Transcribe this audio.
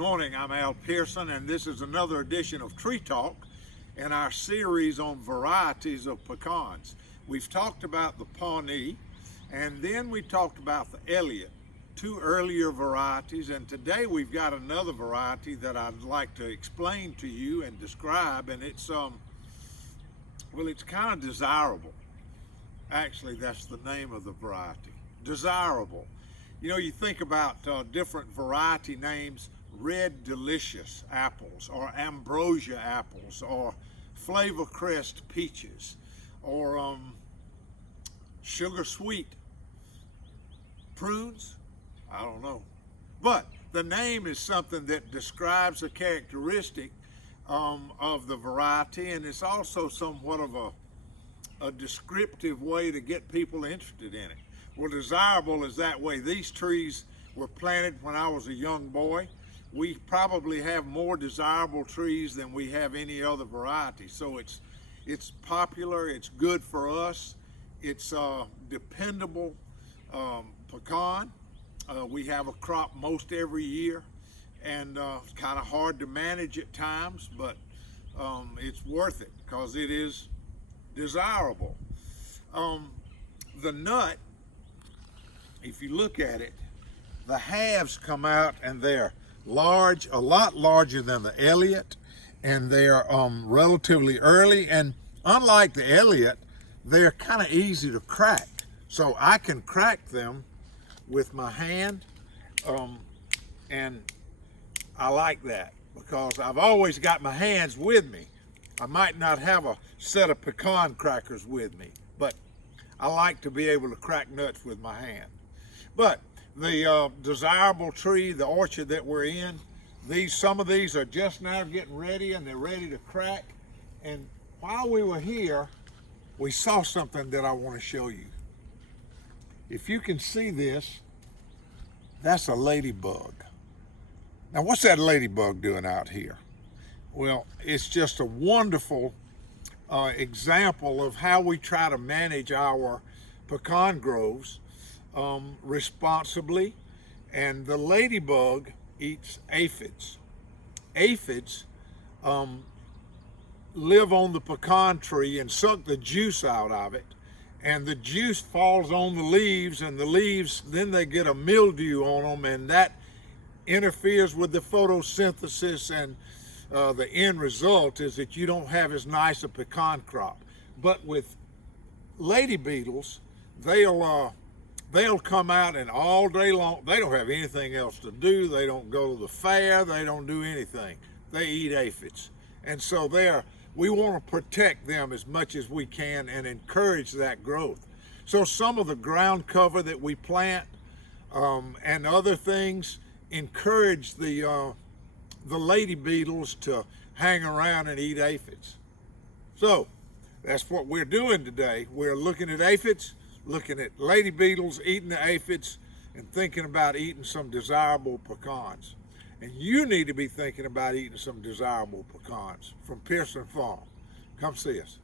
morning, I'm Al Pearson, and this is another edition of Tree Talk in our series on varieties of pecans. We've talked about the Pawnee, and then we talked about the Elliott, two earlier varieties, and today we've got another variety that I'd like to explain to you and describe, and it's it's kind of desirable. Actually, that's the name of the variety, desirable. You know, you think about different variety names, Red Delicious apples, or Ambrosia apples, or Flavor Crest peaches, or Sugar Sweet prunes. I don't know. But the name is something that describes a characteristic of the variety, and it's also somewhat of a descriptive way to get people interested in it. Well, desirable is that way. These trees were planted when I was a young boy. We probably have more desirable trees than we have any other variety. So it's popular, it's good for us, it's dependable pecan. We have a crop most every year, and it's kind of hard to manage at times, but it's worth it because it is desirable. The nut, if you look at it, the halves come out and they're large, a lot larger than the Elliott, and they're relatively early, and unlike the Elliott, they're kind of easy to crack. So I can crack them with my hand, and I like that because I've always got my hands with me. I might not have a set of pecan crackers with me, but I like to be able to crack nuts with my hand. But the desirable tree, the orchard that we're in, some of these are just now getting ready, and they're ready to crack. And while we were here, we saw something that I want to show you. If you can see this, that's a ladybug. Now, what's that ladybug doing out here? Well, it's just a wonderful example of how we try to manage our pecan groves responsibly. And the ladybug eats aphids. Aphids live on the pecan tree and suck the juice out of it, and the juice falls on the leaves, and the leaves, then they get a mildew on them, and that interferes with the photosynthesis, and the end result is that you don't have as nice a pecan crop. But with lady beetles, they'll come out, and all day long, they don't have anything else to do. They don't go to the fair. They don't do anything. They eat aphids. And so we want to protect them as much as we can and encourage that growth. So some of the ground cover that we plant and other things encourage the lady beetles to hang around and eat aphids. So that's what we're doing today. We're looking at aphids, looking at lady beetles eating the aphids, and thinking about eating some desirable pecans. And you need to be thinking about eating some desirable pecans from Pearson Farm. Come see us.